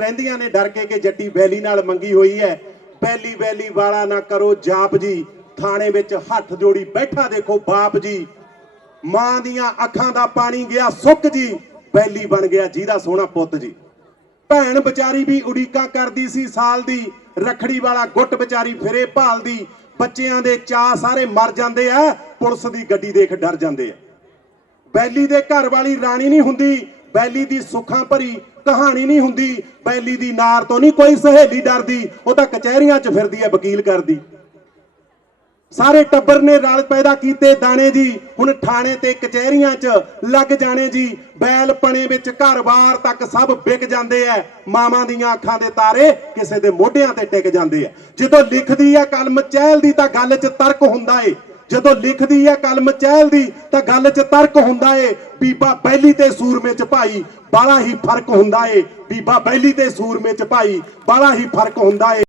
ਰਹਿੰਦੀਆਂ ਨੇ, ਡਰ ਕੇ ਕਿ ਜੱਟੀ ਬੈਲੀ ਨਾਲ ਮੰਗੀ ਹੋਈ ਹੈ। ਬੈਲੀ ਬੈਲੀ ਵਾਲਾ ਨਾ ਕਰੋ ਜਾਪ ਜੀ। ਥਾਣੇ ਵਿੱਚ ਹੱਥ ਜੋੜੀ ਬੈਠਾ ਦੇਖੋ ਬਾਪ ਜੀ। ਮਾਂ ਦੀਆਂ ਅੱਖਾਂ ਦਾ ਪਾਣੀ ਗਿਆ ਸੁੱਕ ਜੀ। ਬੈਲੀ ਬਣ ਗਿਆ ਜਿਹਦਾ ਸੋਹਣਾ ਪੁੱਤ ਜੀ। ਭੈਣ ਵਿਚਾਰੀ ਵੀ ਉਡੀਕਾਂ ਕਰਦੀ ਸੀ ਸਾਲ ਦੀ। ਰਖੜੀ ਵਾਲਾ ਗੁੱਟ ਵਿਚਾਰੀ ਫਿਰੇ ਭਾਲਦੀ। ਬੱਚਿਆਂ ਦੇ ਚਾਹ ਸਾਰੇ ਮਰ ਜਾਂਦੇ ਆ। ਪੁਲਿਸ ਦੀ ਗੱਡੀ ਦੇਖ ਡਰ ਜਾਂਦੇ ਆ। ਬੈਲੀ ਦੇ ਘਰ ਵਾਲੀ ਰਾਣੀ ਨਹੀਂ ਹੁੰਦੀ। ਬੈਲੀ ਦੀ ਸੁੱਖਾਂ ਭਰੀ ਕਹਾਣੀ ਨਹੀਂ ਹੁੰਦੀ, ਬੈਲੀ ਦੀ ਨਾਰ ਤੋਂ ਨਹੀਂ ਕੋਈ ਸਹੇਲੀ ਡਰਦੀ, ਉਹ ਤਾਂ ਕਚਹਿਰੀਆਂ 'ਚ ਫਿਰਦੀ ਹੈ, ਵਕੀਲ ਕਰਦੀ। ਸਾਰੇ ਟੱਬਰ ਨੇ ਰਲ ਪੈਦਾ ਕੀਤੇ ਦਾਣੇ ਜੀ, ਹੁਣ ਥਾਣੇ ਤੇ ਕਚਹਿਰੀਆਂ 'ਚ ਲੱਗ ਜਾਣੇ ਜੀ। ਬੈਲ ਪਣੇ ਵਿੱਚ ਘਰ-ਬਾਰ ਤੱਕ ਸਭ ਵਿਕ ਜਾਂਦੇ ਐ, ਮਾਵਾਂ ਦੀਆਂ ਅੱਖਾਂ ਦੇ ਤਾਰੇ ਕਿਸੇ ਦੇ ਮੋਢਿਆਂ ਤੇ ਟਿਕ ਜਾਂਦੇ ਐ। ਜਦੋਂ ਲਿਖਦੀ ਐ, ਕਲਮ ਚਹਿਲਦੀ ਤਾਂ ਗੱਲ 'ਚ ਤਰਕ ਹੁੰਦਾ ਏ। ਜਦੋਂ ਲਿਖਦੀ ਹੈ ਕਲਮ ਚਹਿਲਦੀ ਤਾਂ ਗੱਲ 'ਚ ਤਰਕ ਹੁੰਦਾ ਏ। ਬੀਬਾ ਪਹਿਲੀ ਤੇ ਸੂਰਮੇ 'ਚ ਭਾਈ ਬਾਲਾ ਹੀ ਫ਼ਰਕ ਹੁੰਦਾ ਏ। ਬੀਬਾ ਪਹਿਲੀ ਤੇ ਸੂਰਮੇ 'ਚ ਭਾਈ ਬਾਲਾ ਹੀ ਫ਼ਰਕ ਹੁੰਦਾ ਏ।